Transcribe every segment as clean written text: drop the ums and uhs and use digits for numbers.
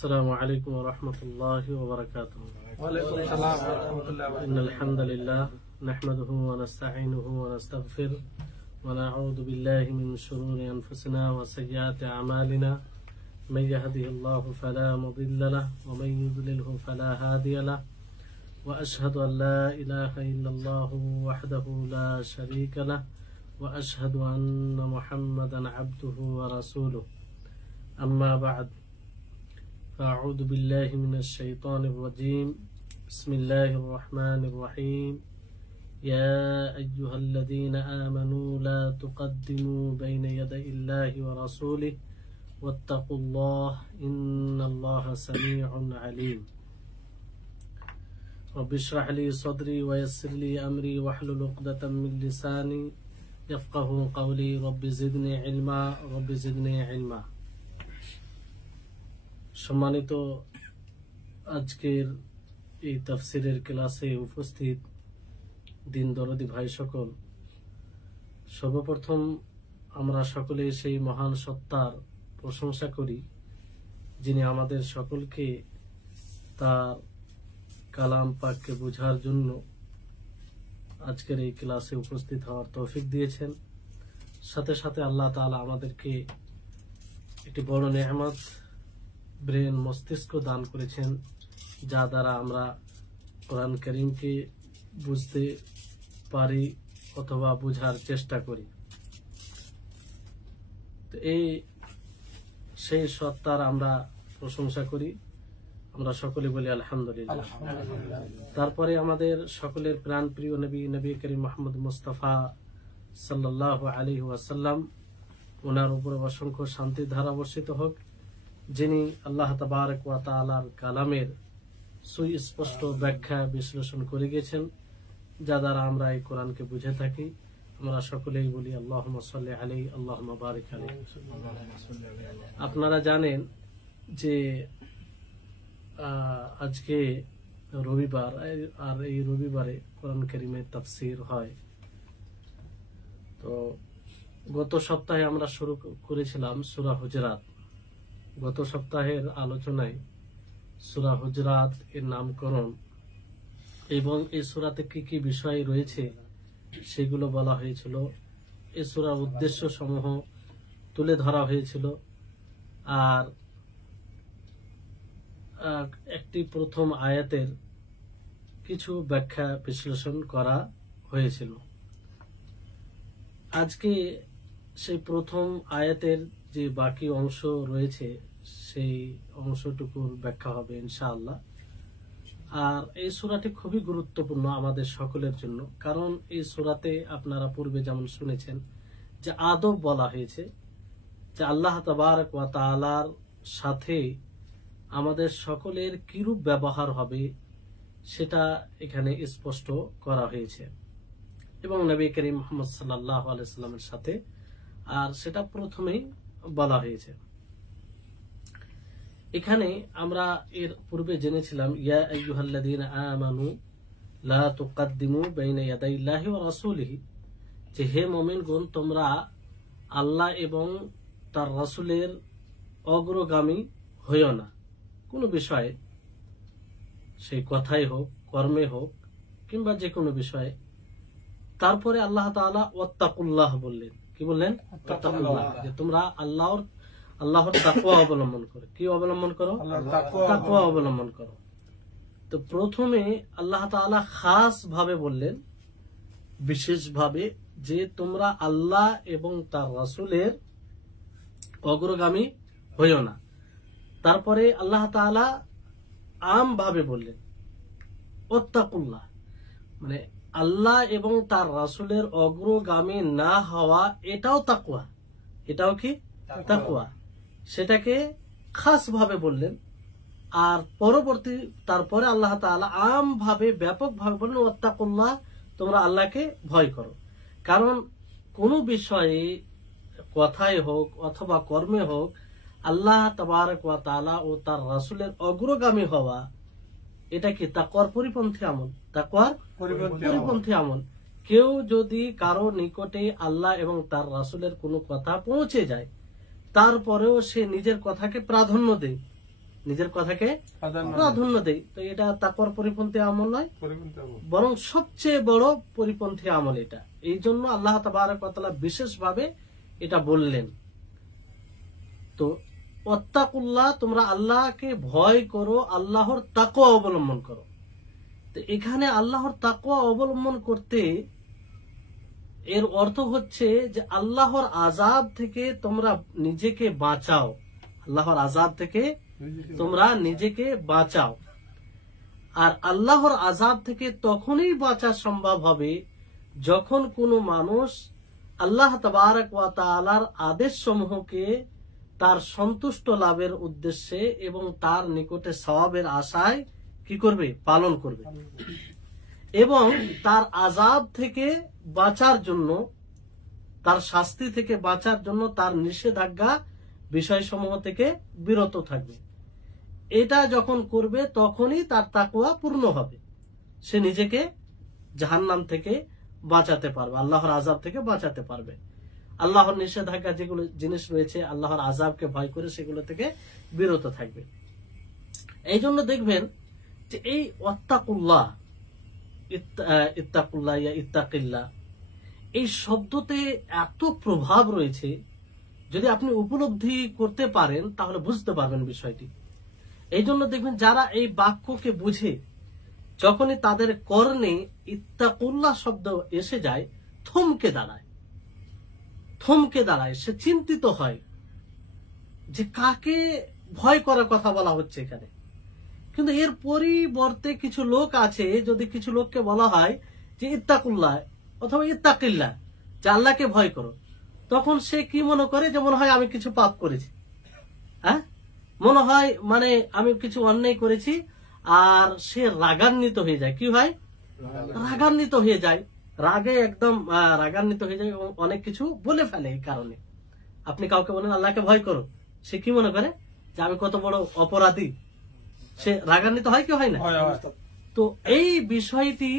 السلام عليكم ورحمة الله وبركاته. وعليكم السلام ورحمة الله وبركاته. إن الحمد لله نحمده ونستعينه ونستغفره ونعوذ بالله من شرور أنفسنا وسيئات أعمالنا من يهده الله فلا مضل له ومن يضلله فلا هادي له وأشهد أن لا إله إلا الله وحده لا شريك له وأشهد أن محمدا عبده ورسوله أما بعد فأعوذ بالله من الشيطان الرجيم بسم الله الرحمن الرحيم يا أيها الذين آمنوا لا تقدموا بين يدي الله ورسوله واتقوا الله إن الله سميع عليم رب اشرح لي صدري ويسر لي أمري واحلل عقدة من لساني يفقهوا قولي رب زدني علما رب زدني علما। সম্মানিত আজকের এই তাফসীরের ক্লাসে উপস্থিত দিন দরদি ভাই সকল, সর্বপ্রথম আমরা সকলে সেই মহান সত্তার প্রশংসা করি যিনি আমাদের সকলকে তার কালাম পাককে বোঝার জন্য আজকের এই ক্লাসে উপস্থিত হওয়ার তৌফিক দিয়েছেন। সাথে সাথে আল্লাহ তাআলা আমাদেরকে একটি বড় নেয়ামত ব্রেন মস্তিষ্ক দান করেছেন, যা দ্বারা আমরা কোরআন কারীমকে বুঝতে পারি অথবা বোঝার চেষ্টা করি। তো এই সেই সত্তার আমরা প্রশংসা করি, আমরা সকলে বলি আলহামদুলিল্লাহ। তারপরে আমাদের সকলের প্রাণ প্রিয় নবী করিম মুহাম্মদ মুস্তাফা সাল্লাল্লাহু আলাইহি ওয়াসাল্লাম, ওনার উপরে অসংখ্য শান্তির ধারা বর্ষিত হোক, যিনি আল্লাহ তাবারক ওয়া তাআলার কালামের সুস্পষ্ট ব্যাখ্যা বিশ্লেষণ করে গেছেন, যা দ্বারা আমরা এই কোরআনকে বুঝে থাকি। আমরা সকলেই বলি আল্লাহুম্মা সাল্লি আলাইহি আল্লাহুম্মা বারিক আলাইহি। আপনারা জানেন যে আজকে রবিবার, আর এই রবিবারে কোরআন কারীমের তাফসীর হয়। তো গত সপ্তাহে আমরা শুরু করেছিলাম সূরা হুজরাত। গত সপ্তাহের আলোচনায় সূরা হুজরাত এর নামকরণ এবং এই সূরাতে কি কি বিষয় রয়েছে সেগুলো বলা হয়েছিল। এই সূরার উদ্দেশ্য সমূহ তুলে ধরা হয়েছিল, আর একটি প্রথম আয়াতের কিছু ব্যাখ্যা বিশ্লেষণ করা হয়েছিল। আজকে সেই প্রথম আয়াতের যে বাকি অংশ রয়েছে সেই অংশটুকুর ব্যাখ্যা হবে ইনশাআল্লাহ। আর এই সূরাটি খুবই গুরুত্বপূর্ণ আমাদের সকলের জন্য, কারণ এই সূরাতে আপনারা পূর্বে যেমন শুনেছেন যে আদব বলা হয়েছে, যে আল্লাহ তাবারক ওয়া তাআলার সাথে আমাদের সকলের কিরূপ ব্যবহার হবে সেটা এখানে স্পষ্ট করা হয়েছে, এবং নবী করিম মুহাম্মদ সাল্লাল্লাহু আলাইহি ওয়াসাল্লামের সাথে, আর সেটা প্রথমেই বলা হয়েছে। এখানে আমরা এর পূর্বে জেনেছিলাম ইয়া আইয়ুহাল্লাযীনা আমানু লা তুকদ্দিমু বাইনা ইয়াদাইল্লাহি ওয়া রাসূলিহি, যে হে মুমিনগণ, তোমরা আল্লাহ এবং তার রাসূলের অগ্রগামী হইও না কোনো বিষয়ে, সেই কথাই হোক, কর্মে হোক, কিংবা যে কোনো বিষয়ে। তারপরে আল্লাহ তাআলা ওয়াত্তাকুল্লাহ বললেন। কি বললেন? ওয়াত্তাকুল্লাহ, যে তোমরা আল্লাহর তাকওয়া অবলম্বন করো। কি অবলম্বন করো? তাকওয়া অবলম্বন করো। তো প্রথমে আল্লাহ তাআলা খাস ভাবে বললেন, বিশেষ ভাবে, যে তোমরা আল্লাহ এবং তার রাসূলের অগ্রগামী হইও না। তারপরে আল্লাহ তাআলা আম ভাবে বললেন ওয়াত্তাকুল্লাহ, মানে আল্লাহ এবং তার রাসূলের অগ্রগামী না হওয়া এটাও তাকওয়া। এটাও কি? তাকওয়া। সেটাকে খাস ভাবে বললেন। আর তারপরে আল্লাহ তাআলা আম ভাবে, ব্যাপক ভাবে বললেন ওয়াত্তাকুল্লাহ, তোমরা আল্লাহকে ভয় করো। কারণ কোন বিষয়ে, কথাই হোক অথবা কর্মে হোক, আল্লাহ তাবারক ওয়া তাআলা ও তার রাসূলের অগ্রগামী হওয়া এটা কি? তাকওয়ার পরিপন্থী আমল। তাকওয়ার পরিপন্থী আমল। কেউ যদি কারো নিকটে আল্লাহ এবং তার রাসূলের কোনো কথা পৌঁছে যায়, তারপরেও সে নিজের কথাকে প্রাধান্য দেয়, নিজের কথাকে প্রাধান্য প্রাধান্য দেয়। তো এটা তাকওয়ার পরিপন্থী আমল নয়, পরিপন্থী আমল। বরং সবচেয়ে বড় পরিপন্থী আমল এটা। এই জন্য আল্লাহ তাবারক ওয়া তাআলা বিশেষভাবে এটা বললেন। তো ওয়াত্তাকুল্লাহ, তোমরা আল্লাহকে ভয় করো, আল্লাহর তাকওয়া অবলম্বন করো। তো এখানে আল্লাহর তাকওয়া অবলম্বন করতে এর অর্থ হচ্ছে যে আল্লাহর আযাব থেকে তোমরা নিজেকে বাঁচাও, আল্লাহর আযাব থেকে তোমরা নিজেকে বাঁচাও। আর আল্লাহর আযাব থেকে তখনই বাঁচা সম্ভব হবে যখন কোনো মানুষ আল্লাহ তাবারক ওয়া তাআলার আদেশ সমূহকে তার সন্তুষ্ট লাভের উদ্দেশ্যে এবং তার নিকটে সওয়াবের আশায় কি করবে, পালন করবে, এবং তার আযাব থেকে বাঁচার জন্য, তার শাস্তি থেকে বাঁচার জন্য তার নিষেধাজ্ঞা বিষয়সমূহ থেকে বিরত থাকবে। এটা যখন করবে তখনই তার তাকওয়া পূর্ণ হবে, সে নিজেকে জাহান্নাম থেকে বাঁচাতে পারবে, আল্লাহর আযাব থেকে বাঁচাতে পারবে। আল্লাহর নিষেধাজ্ঞা যেগুলো জিনিস রয়েছে, আল্লাহর আযাবকে ভয় করে সেগুলো থেকে বিরত থাকবে। এই জন্য দেখবেন যে এই ওয়াত্তাকুল্লাহ, ইত্তাকুল্লাহ ইয়া ইত্তাকিল্লাহ, এই শব্দতে এত প্রভাব রয়েছে, যদি আপনি উপলব্ধি করতে পারেন তাহলে বুঝতে পারবেন বিষয়টি। এই জন্য দেখবেন যারা এই বাক্যকে বুঝে, যখনই তাদের কর্ণে ইত্তাকুল্লাহ শব্দ এসে যায়, থমকে দাঁড়ায়, সে চিন্তিত হয় যে কাকে ভয় করার কথা বলা হচ্ছে এখানে। কিন্তু এর পরিবর্তে কিছু লোক আছে, যদি কিছু লোককে বলা হয় যে ইত্তাকুল্লাহ অথবা ইত্তাকিল্লাহ, যে আল্লাহকে ভয় করো, তখন সে কি মনে করে, যে মনে হয় আমি কিছু পাপ করেছি, হ্যাঁ, মনে হয় মানে আমি কিছু অন্যায় করেছি, আর সে রাগান্বিত হয়ে যায়। কি হয়, রাগান্বিত হয়ে যায়, রাগে একদম রাগান্বিত হয়ে যায় এবং অনেক কিছু বলে ফেলে। এই কারণে আপনি কাউকে বলেন আল্লাহকে ভয় করো, সে কি মনে করে যে আমি কত বড় অপরাধী, সে রাগান্বিত হয় কি হয় না? তো এই বিষয়টি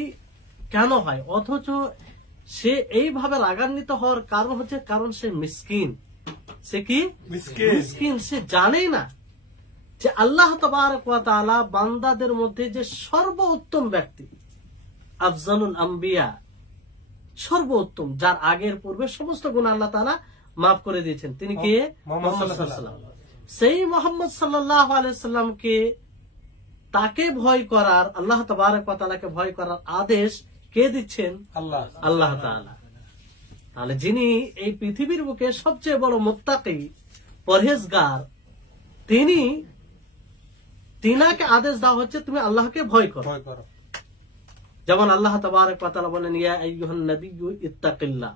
কেন হয়, অথচ সে এইভাবে রাগান্বিত হওয়ার কারণ হচ্ছে, কারণ সে মিসকিন। সে কি মিসকিন, সে জানেই না যে আল্লাহ তাবারক ওয়া তাআলা বান্দাদের মধ্যে যে সর্বোত্তম ব্যক্তি, আফজালুল আম্বিয়া, সর্বোত্তম, যার আগের পূর্বে সমস্ত গুনাহ আল্লাহ তাআলা মাফ করে দিয়েছেন, তিনি কে? মুহাম্মদ সাল্লাল্লাহু আলাইহি ওয়াসাল্লাম। সেই মুহাম্মদ সাল্লাল্লাহু আলাইহি ওয়াসাল্লামকে, তাকে ভয় করার, আল্লাহ তাবারক ওয়া তাআলাকে ভয় করার আদেশ কে দিচ্ছেন? আল্লাহ তাআলা। তাহলে যিনি এই পৃথিবীর বুকে সবচেয়ে বড় মুত্তাকি, পরহেজগার, তিনাকে আদেশ দেওয়া হচ্ছে তুমি আল্লাহকে ভয় করো। যেমন আল্লাহ তাবারক ওয়া তাআলা বলেন, ইয়া আইয়ুহান নাবিয়্যু ইত্তাকিল্লাহ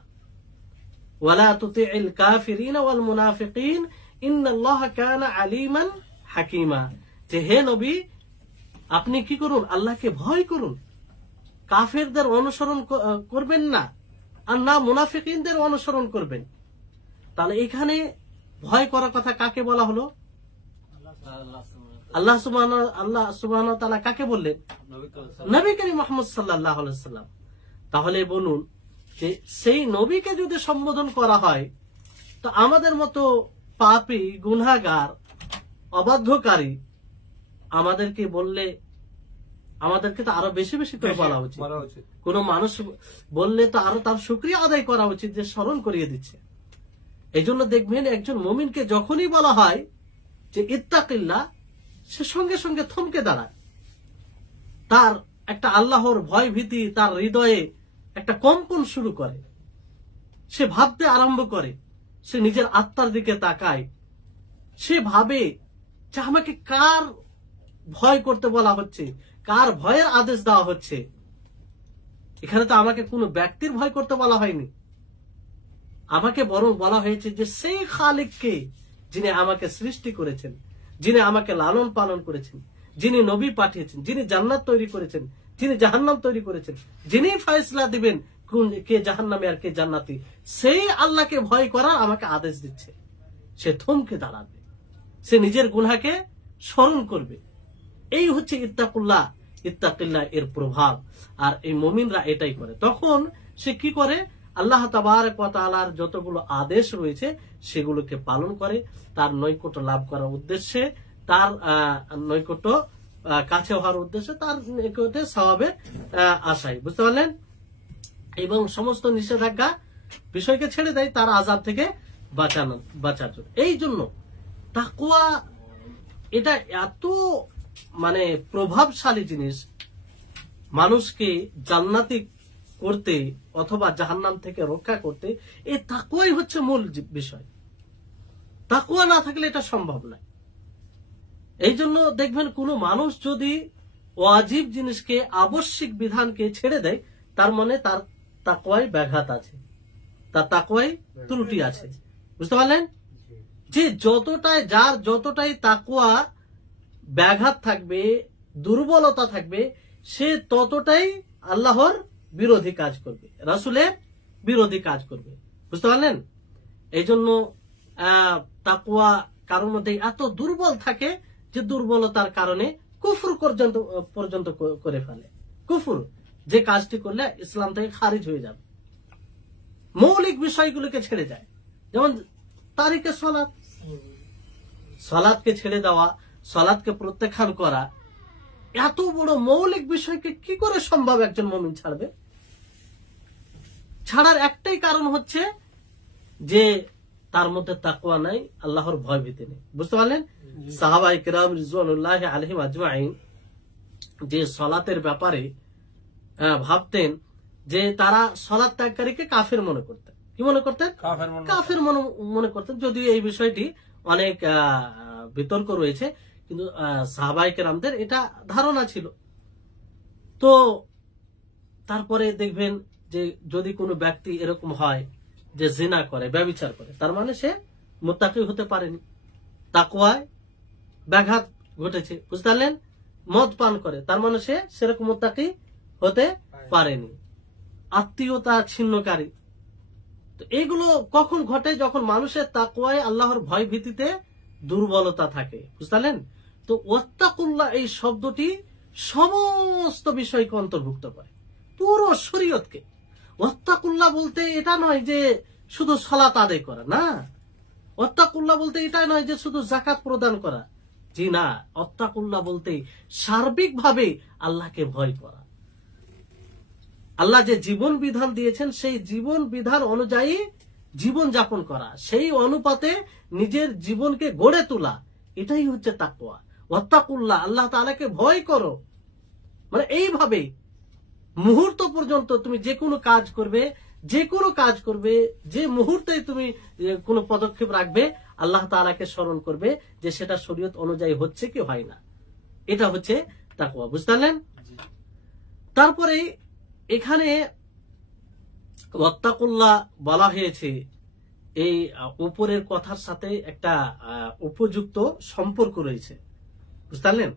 ওয়া লা তুতি'ল কাফিরিন ওয়াল মুনাফিকিন ইন্নাল্লাহা কানা আলিমান হাকিমা। যে হে নবী, আপনি কি করুন, আল্লাহকে ভয় করুন, কাফেরদের অনুসরণ করবেন না, আর না মুনাফিকিনদের অনুসরণ করবেন। তাহলে এখানে ভয় করার কথা কাকে বলা হলো? আল্লাহ সুবহানাহু ওয়া তাআলা কাকে বললেন? নবী করিম মুহাম্মদ সাল্লাল্লাহু আলাইহি ওয়াসাল্লাম। তাহলে বলুন যে সেই নবীকে যদি সম্বোধন করা হয়, তো আমাদের মতো পাপী, গুনাহগার, অবাধ্যকারী আমাদেরকে বললে, আমাদেরকে তো আরো বেশি বেশি করে বলা উচিত। কোন মানুষ বললে তো আরো তার শুকরিয়া আদায় করা উচিত, যে স্মরণ করিয়ে দিচ্ছে। এই জন্য দেখবেন একজন মুমিনকে যখনই বলা হয় যে ইত্তাকিল্লাহ, সে সঙ্গে সঙ্গে থমকে দাঁড়ায়, তার একটা আল্লাহর ভয় ভীতি তার হৃদয়ে একটা কম্পন শুরু করে, সে ভাবতে আরম্ভ করে, সে নিজের আত্মার দিকে তাকায়, সে ভাবে যে আমাকে কার ভয় করতে বলা হচ্ছে, কার ভয়ের আদেশ দেওয়া হচ্ছে। এখানে তো আমাকে কোনো ব্যক্তির ভয় করতে বলা হয়নি, আমাকে বরং বলা হয়েছে যে সেই খালিককে, যিনি আমাকে সৃষ্টি করেছেন, যিনি আমাকে লালন পালন করেছেন, যিনি নবী পাঠিয়েছেন, যিনি জান্নাত তৈরি করেছেন, যিনি জাহান্নাম তৈরি করেছেন, যিনি ফয়সলা দিবেন কে জাহান্নামে আর কে জান্নাতি, সেই আল্লাহকে ভয় করার আমাকে আদেশ দিচ্ছে। সে থমকে দাঁড়াবে, সে নিজের গুনাহকে স্মরণ করবে। এই হচ্ছে ইত্তাকুল্লাহ, ইত্তাকিল্লাহ এর প্রভাব। আর এই মুমিনরা এটাই করে। তখন সে কি করে? আল্লাহ তাবারক ওয়া তাআলার যতগুলো আদেশ রয়েছে সেগুলোকে পালন করে, তার নৈকট্য লাভ করার উদ্দেশ্যে তার নৈকট্য কাছে হওয়ার উদ্দেশ্যে, তার নিকটে সওয়াবের আশায়, বুঝতে পারলেন? এবং সমস্ত নিষেধাজ্ঞা বিষয়কে ছেড়ে দেয় তার আযাব থেকে বাঁচার জন্য। এই জন্য তাকওয়া এটা এত মানে প্রভাবশালী জিনিস, মানুষকে জান্নাতি করতে অথবা জাহান্নাম থেকে রক্ষা করতে এই তাকওয়াই হচ্ছে মূল বিষয়। তাকওয়া না থাকলে এটা সম্ভব নয়। এই জন্য দেখবেন কোন মানুষ যদি ওয়াজিব জিনিসকে, আবশ্যিক বিধানকে ছেড়ে দেয়, তার মানে তার তাকওয়ায় ব্যাঘাত আছে, তার তাকওয়ায় ত্রুটি আছে, বুঝতে পারলেন? যে যার যতটাই তাকওয়া ব্যাঘাত থাকবে, দুর্বলতা থাকবে, সে ততটাই আল্লাহর বিরোধী কাজ করবে, রাসূলের বিরোধী কাজ করবে, বুঝতে পারলেন? এই জন্য তাকওয়া কারোর মধ্যে এত দুর্বল থাকে যে দুর্বলতার কারণে কুফর পর্যন্ত করে ফেলে। কুফর, যে কাজটি করলে ইসলাম থেকে খারিজ হয়ে যাবে, মৌলিক বিষয়গুলোকে ছেড়ে যায়। যেমন তারিকে সালাতকে ছেড়ে দেওয়া, সালাতকে প্রত্যাখ্যান করা, এত বড় মৌলিক বিষয়কে কি করে সম্ভব একজন মুমিন ছাড়বে? ছাড়ার একটাই কারণ হচ্ছে যে তার মধ্যে তাকওয়া নাই, আল্লাহর ভয় ভীতি নেই, বুঝতে পারলেন? সাহাবায়ে কিরাম রিজওয়ানুল্লাহি আলাইহিম আজমাইন যে সালাতের ব্যাপারে ভাবতেন যে তারা সালাত ত্যাগকারীকে কাফের মনে করতেন। কি মনে করতেন? কাফের মনে করতেন। যদিও এই বিষয়টি অনেক বিতর্ক রয়েছে, কিন্তু সাহাবায়ে কেরামদের এটা ধারণা ছিল। তো তারপরে দেখবেন যে যদি কোনো ব্যক্তি এরকম হয় যে জিনা করে, ব্যভিচার করে, তার মানে সে মুত্তাকি হতে পারেনি, তাকওয়ায় ব্যাঘাত ঘটেছে, বুঝতে পারলেন? মদ পান করে, তার মানে সে সেরকম মুত্তাকি হতে পারেনি। আত্মীয়তা ছিন্নকারী, তো এগুলো কখন ঘটে? যখন মানুষের তাকওয়ায়, আল্লাহর ভয় ভীতিতে দুর্বলতা থাকে, বুঝতে পারলেন? তো ওয়াত্তাকুল্লাহ এই শব্দটি সমস্ত বিষয়কে অন্তর্ভুক্ত করে, পুরো শরীয়তকে। ওয়াত্তাকুল্লাহ বলতে এটা নয় যে শুধু সালাত আদায় করা, না। ওয়াত্তাকুল্লাহ বলতে এটা নয় যে শুধু যাকাত প্রদান করা, জি না। ওয়াত্তাকুল্লাহ বলতে সার্বিকভাবে আল্লাহকে ভয় করা। আল্লাহ যে জীবন বিধান দিয়েছেন সেই জীবন বিধান অনুযায়ী জীবন যাপন করা, সেই অনুপাতে নিজের জীবনকে গড়ে তোলা, এটাই হচ্ছে তাকওয়া। ওয়াত্তাকুল্লাহ, আল্লাহ তাআলাকে ভয় করো, মানে এইভাবে মুহূর্ত পর্যন্ত তুমি যে কোনো কাজ করবে, যে মুহূর্তে তুমি কোনো পদক্ষেপ রাখবে, আল্লাহ তাআলাকে স্মরণ করবে যে সেটা শরীয়ত অনুযায়ী হচ্ছে কি হয় না। এটা হচ্ছে তাকওয়া, বুঝতে পারলেন? তারপরে এখানে ওয়াত্তাকুল্লাহ বলা হয়েছে, এই উপরের কথার সাথে একটা উপযুক্ত সম্পর্ক রয়েছে, বুঝতে পারলেন?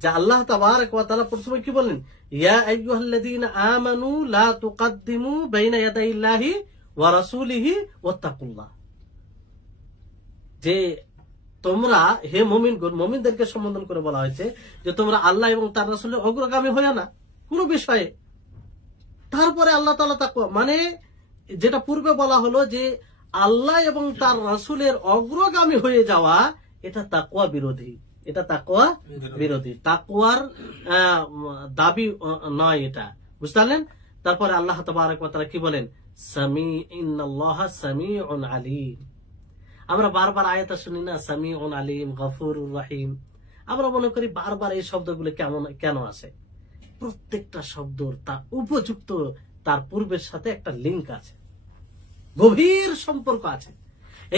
যে আল্লাহ তাবারক ওয়া তাআলা প্রথমে কি বললেন? ইয়া আইয়ুহাল্লাযীনা আমানু লা তুকাদ্দিমু বাইনা ইয়াদাইল্লাহি ওয়া রাসূলিহি ওয়াত্তাকুল্লাহ। যে তোমরা, হে মুমিনগণ, মুমিনদেরকে সম্বোধন করে বলা হয়েছে যে তোমরা আল্লাহ এবং তার রাসূলের অগ্রগামী হয়ো না কোন বিষয়ে। তারপরে আল্লাহ তাআলা তাকওয়া, মানে যেটা পূর্বে বলা হলো যে আল্লাহ এবং তার রাসূলের অগ্রগামী হয়ে যাওয়া, এটা তাকওয়া বিরোধী, এটা তাকওয়া বিরোধী, তাকওয়ার দাবি নয় এটা, বুঝতে পারলেন? তারপরে আল্লাহ তাবারক ওয়া তাআলা কি বলেন? ইন্নাল্লাহা সামিউন আলিম। আমরা বারবার আয়াতে শুনি না, সামিউন আলিম, গফুরুর রহিম। আমরা মনে করি বারবার এই শব্দগুলো কেন আসে? প্রত্যেকটা শব্দর তার উপযুক্ত, তার পূর্বের সাথে একটা লিঙ্ক আছে, গভীর সম্পর্ক আছে।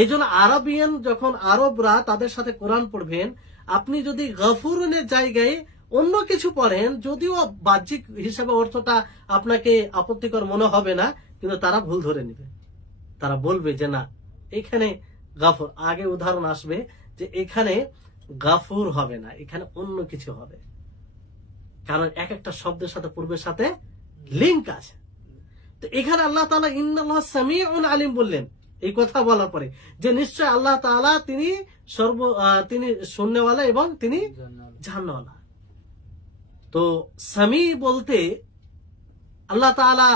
এই জন্য আরবিয়ান, যখন আরবরা তাদের সাথে কোরআন পড়বেন, আপনি যদি গফুরনের জায়গায় অন্য কিছু পড়েন, যদিও বাহ্যিক হিসাবে অর্থটা আপনাকে আপত্তিকর মনে হবে না, কিন্তু তারা ভুল ধরে নেবে। তারা বলবে যে না, এখানে গাফুর, আগে উদাহরণ আসবে যে এখানে গাফুর হবে না, এখানে অন্য কিছু হবে, কারণ এক একটা শব্দের সাথে পূর্বের সাথে লিঙ্ক আছে। তো এখানে আল্লাহ তাআলা ইন্নাল্লাহা সামিউন আলিম বললেন, এই কথা বলার পরে যে নিশ্চয় আল্লাহ তাআলা তিনি তিনি শুননেওয়ালা এবং তিনি জাননেওয়ালা। তো সামি বলতে আল্লাহ তাআলা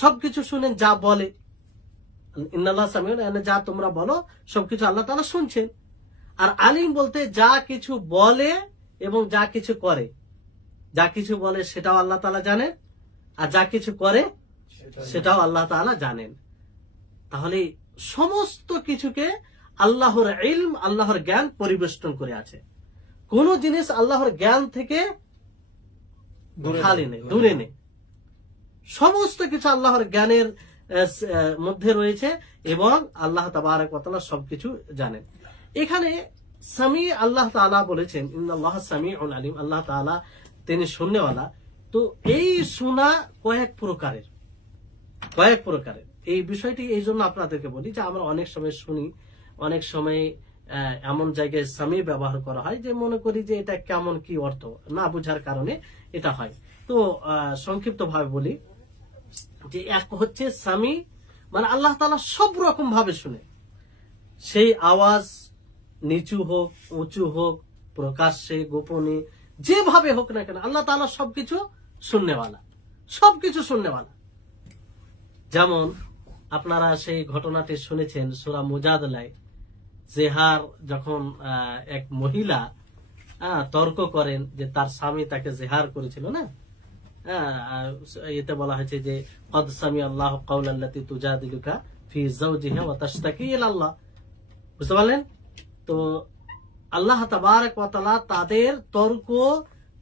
সবকিছু শুনেন, যা বলে। ইন্নাল্লাহা সামিউন, যা তোমরা বলো সবকিছু আল্লাহ তাআলা শুনছেন। আর আলিম বলতে যা কিছু বলে এবং যা কিছু করে, যা কিছু বলে সেটাও আল্লাহ তাআলা জানেন, আর যা কিছু করে সেটাও আল্লাহ তাআলা জানেন। তাহলে সমস্ত কিছুকে আল্লাহর ইলম, আল্লাহর জ্ঞান পরিবেষ্টন করে আছে। কোন জিনিস আল্লাহর জ্ঞান থেকে খালি নেই, দূরে নেই। সমস্ত কিছু আল্লাহর জ্ঞানের মধ্যে রয়েছে এবং আল্লাহ তাবারক ওয়া তাআলা সবকিছু জানেন। এখানে সামি আল্লাহ তাআলা বলেছেন, ইন্নাল্লাহ সামিউন আলিম, আল্লাহ তাআলা তিনি শুননেওয়ালা। তো এই শোনা কয়েক প্রকারের। এই বিষয়টি এই জন্য আপনাদেরকে বলি যে আমরা অনেক সময় শুনি, অনেক সময় এমন জায়গায় সামি ব্যবহার করা হয় যে মনে করি যে এটা কেমন কি অর্থ, না বুঝার কারণে এটা হয়। তো সংক্ষিপ্ত ভাবে বলি যে এক হচ্ছে সামি মানে আল্লাহ তাআলা সব রকম ভাবে শুনে, সেই আওয়াজ নিচু হোক, উঁচু হোক, প্রকাশ্যে গোপনে, যেভাবে হোক না কেন আল্লাহ তাআলা সবকিছু শুননেওয়ালা, সবকিছু শুননেওয়ালা। যেমন আপনারা সেই ঘটনাটি শুনেছেন সূরা মুজাদালায়, জেহার যখন এক মহিলা তর্ক করেন যে তার স্বামী তাকে জেহার করেছিল না, এতে বলা হয়েছে যে কদ সামি আল্লাহু কাওলাল্লাতী তুজাদিলুকা ফি যাওজিহা ওয়া তাশতাকি ইলাল্লাহ। বুঝতে পারলেন? তো আল্লাহ তাবারক ওয়া তাআলা তাদের তর্ক,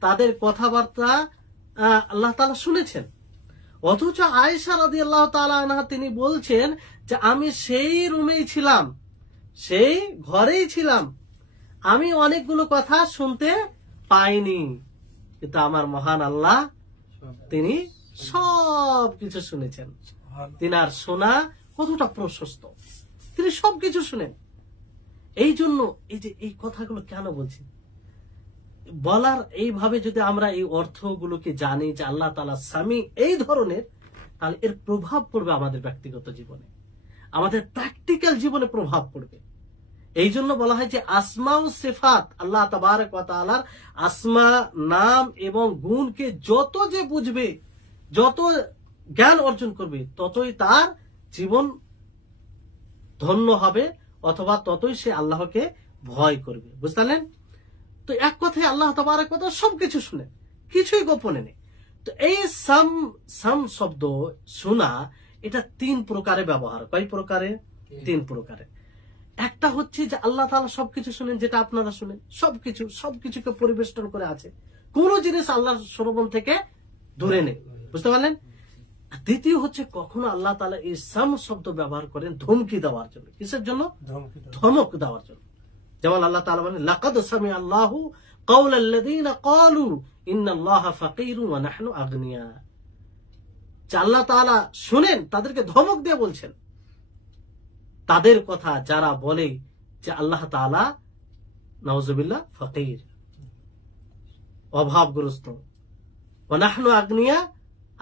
তাদের কথাবার্তা আল্লাহ তাআলা শুনেছেন। অথচ আয়েশা রাদিয়াল্লাহু তাআলা আনহা তিনি বলছেন যে আমি সেই রুমেই ছিলাম, সেই ঘরেই ছিলাম, আমি অনেকগুলো কথা শুনতে পাইনি, কিন্তু আমার মহান আল্লাহ তিনি সবকিছু শুনেছেন। তিনার শোনা কতটা প্রশস্ত, তিনি সবকিছু শুনেন। এই জন্য এই যে এই কথাগুলো কেন বলছি, বলার এইভাবে যদি আমরা এই অর্থগুলোকে জানি যে আল্লাহ তাআলা সামি এই ধরনের, তাহলে এর প্রভাব পড়বে আমাদের ব্যক্তিগত জীবনে, আমাদের প্র্যাকটিক্যাল জীবনে প্রভাব পড়বে। এই জন্য বলা হয় যে আসমা ও সিফাত, আল্লাহ তাবারক ওয়া তাআলার আসমা, নাম এবং গুণকে যত যে বুঝবে, যত জ্ঞান অর্জন করবে, ততই তার জীবন ধন্য হবে, অথবা ততই সে আল্লাহকে ভয় করবে। বুঝলেন? তো এক কথায় আল্লাহ তাবারক ওয়া তাআলা সবকিছু শুনেন, কিছুই গোপনে নেই। তো এই সাম শব্দ শোনা, এটা তিন প্রকারে ব্যবহার। কয় প্রকারে? তিন প্রকারে। একটা হচ্ছে যে আল্লাহ তাআলা সবকিছু শুনেন, যেটা আপনারা শুনেন, সবকিছুকে পরিবেষ্টন করে আছে, কোন জিনিস আল্লাহর শ্রবণ থেকে দূরে নেই। বুঝতে পারলেন? দ্বিতীয় হচ্ছে কখনো আল্লাহ তাআলা এই সাম শব্দ ব্যবহার করেন ধমকি দেওয়ার জন্য। কিসের জন্য? ধমক দেওয়ার জন্য। যেমন আল্লাহ তাআলা বলেন লাকাদ সামি আল্লাহু কাওলাল্লাযীনা ক্বালু ইন্নাল্লাহা ফাকীরুন ওয়া নাহনু আগনিয়া। আল্লাহ তাআলা শুনেন, তাদেরকে ধমক দিয়ে বলছেন তাদের কথা যারা বলে যে আল্লাহ তাআলা নাউযুবিল্লাহ ফাকীর, অভাবগ্রস্ত, ওয়া নাহনু আগনিয়া,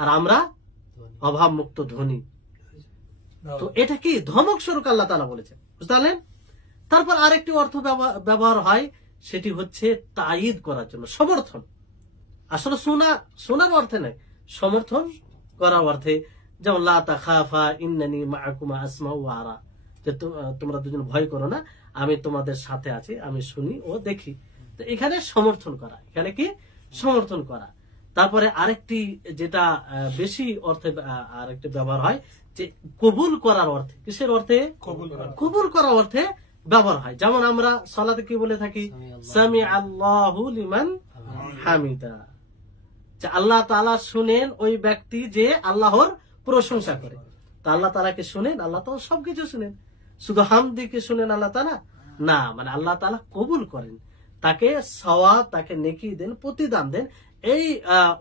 আর আমরা অভাব মুক্ত ধনী। তো এটা কি ধমক স্বরূপ আল্লাহ তাআলা বলেছেন। বুঝতে পারলেন? তারপর আরেকটি অর্থ ব্যবহার হয়, সেটি হচ্ছে তায়িদ করার জন্য, সমর্থন। আসলে শোনার অর্থে নয়, সমর্থন করার অর্থে। যেমন লা তাখাফা ইন্নানি মাআকুমা আসমাউ ওয়া আরা, যে তোমরা দুজন ভয় করো না, আমি তোমাদের সাথে আছি, আমি শুনি ও দেখি। তো এখানে সমর্থন করা, এখানে কি সমর্থন করা। তারপরে আরেকটি যেটা বেশি অর্থে আরেকটি ব্যবহার হয় যে কবুল করার অর্থে। কিসের অর্থে? কবুল করার অর্থে ব্যবহার হয়। যেমন আমরা সালাতে কি বলে থাকি? সামি আল্লাহু লিমান হামিদা, যে আল্লাহ তাআলা শুনেন ওই ব্যক্তি যে আল্লাহর প্রশংসা করে। তা আল্লাহ তাআলাকে শুনেন, আল্লাহ তাআলা সবকিছু শুনেন, শুধু হামদিকে শুনেন আল্লাহ তাআলা না, মানে আল্লাহ তাআলা কবুল করেন, তাকে সওয়াব, তাকে নেকি দেন, প্রতিদান দেন, এই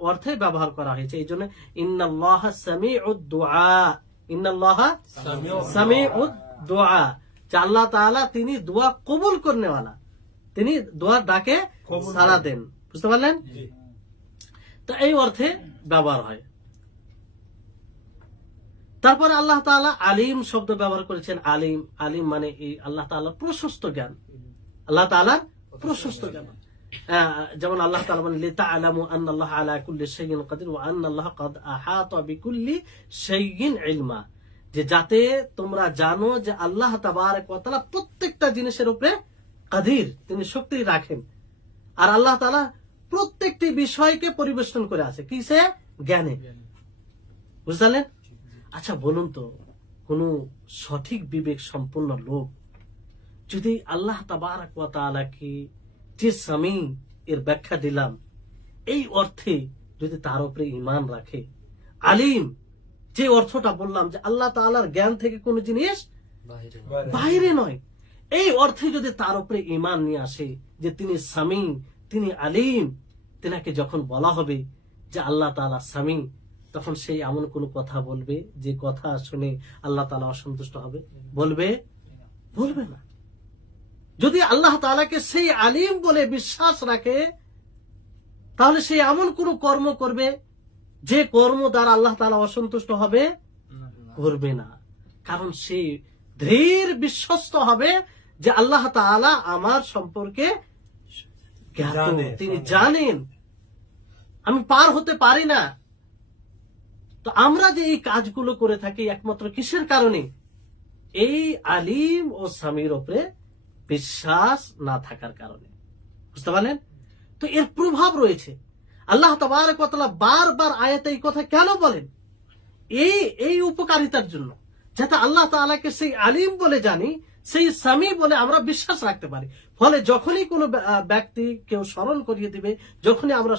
অর্থে ব্যবহার করা হয়েছে। এই জন্য ইন্নাল্লাহা সামিউদ দুআ, ইন্নাল্লাহা সামিউদ দুআ, যে আল্লাহ তাআলা তিনি দোয়া কবুল করনেওয়ালা, তিনি দোয়ার ডাকে সাড়া দেন। বুঝতে পারলেন? তো এই অর্থে ব্যবহার হয়। তারপরে আল্লাহ তাআলা আলিম শব্দ ব্যবহার করেছেন। আলিম মানে এই আল্লাহ তাআলার প্রশস্ত জ্ঞান, আল্লাহ তাআলার প্রশস্ত জ্ঞান। যেমন আল্লাহ তাআলা বলেন লিতাআলামু আন্নাল্লাহা আলা কুল্লি শাইইন কাদির ওয়া আন্নাল্লাহা ক্বাদ আহাতা বিকুল্লি শাইইন ইলমা, যে যাতে তোমরা জানো যে আল্লাহ তাবারক ওয়া তাআলা প্রত্যেকটা জিনিসের উপরে কাদির, তিনি শক্তি রাখেন। আর আল্লাহ তাআলা প্রত্যেকটি বিষয়কে পরিবেষ্টন করে আছে কিসে? জ্ঞানে। বুঝলেন? আচ্ছা বলুন তো, কোন সঠিক বিবেক সম্পন্ন লোক যদি আল্লাহ তাবারাক ওয়া তাআলাকে যে সামি এর ব্যাখ্যা দিলাম এই অর্থে যদি তার উপরে ঈমান রাখে, আলিম যে অর্থটা বললাম যে আল্লাহ তাআলার জ্ঞান থেকে কোন জিনিস বাইরে নয়, এই অর্থে যদি তার উপরে ঈমান নিয়ে আসে যে তিনি সামি, তিনি আলিম, তিনাকে যখন বলা হবে যে আল্লাহ তাআলা সামি, তখন সেই এমন কোন কথা বলবে যে কথা শুনে আল্লাহ তাআলা অসন্তুষ্ট হবে? বলবে না। যদি আল্লাহ তাআলাকে সেই আলিম বলে বিশ্বাস রাখে, তাহলে সে এমন কোন কর্ম করবে যে কর্ম দ্বারা আল্লাহ তাআলা অসন্তুষ্ট হবে? করবে না। কারণ সে দৃঢ় বিশ্বস্ত হবে যে আল্লাহ তাআলা আমার সম্পর্কে জ্ঞাত, তিনি জানেন, আমি পার হতে পারি না। তো আমরা যে এই কাজগুলো করে থাকি একমাত্র কিসের কারণে? এই আলিম ও সামির উপরে বিশ্বাস না থাকার কারণে। বুঝতে পারলেন? তো এর প্রভাব রয়েছে। আল্লাহ তাবারক ওয়া তাআলা বারবার আয়াতে এই কথা কেন বলেন? এই উপকারিতার জন্য, যাতে আল্লাহ তাআলাকে সেই আলিম বলে জানি, সেই সামি বলে আমরা বিশ্বাস রাখতে পারি। ফলে যখনই কোনো ব্যক্তি কেউ স্মরণ করিয়ে দিবে, যখনই আমরা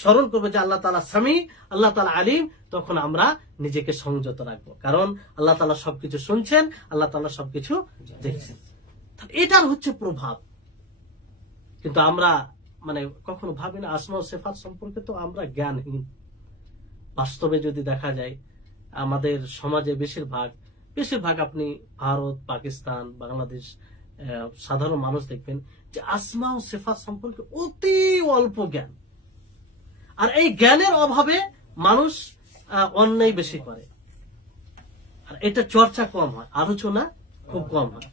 স্মরণ করবো যে আল্লাহ তাআলা সামি, আল্লাহ তাআলা আলিম, তখন আমরা নিজেকে সংযত রাখবো। কারণ আল্লাহ তাআলা সবকিছু শুনছেন, আল্লাহ তাআলা সবকিছু দেখছেন। এটার হচ্ছে প্রভাব। কিন্তু আমরা কখনো ভাবি না আসমা ও সিফাত সম্পর্কে তো আমরা জ্ঞানহীন। বাস্তবে যদি দেখা যায় আমাদের সমাজে বেশিরভাগ আপনি ভারত, পাকিস্তান, বাংলাদেশ সাধারণ মানুষ দেখবেন যে আসমা ও সিফাত সম্পর্কে অতি অল্প জ্ঞান। আর এই জ্ঞানের অভাবে মানুষ অন্যায় বেশি করে, আর এটা চর্চা কম হয়, আলোচনা খুব কম হয়।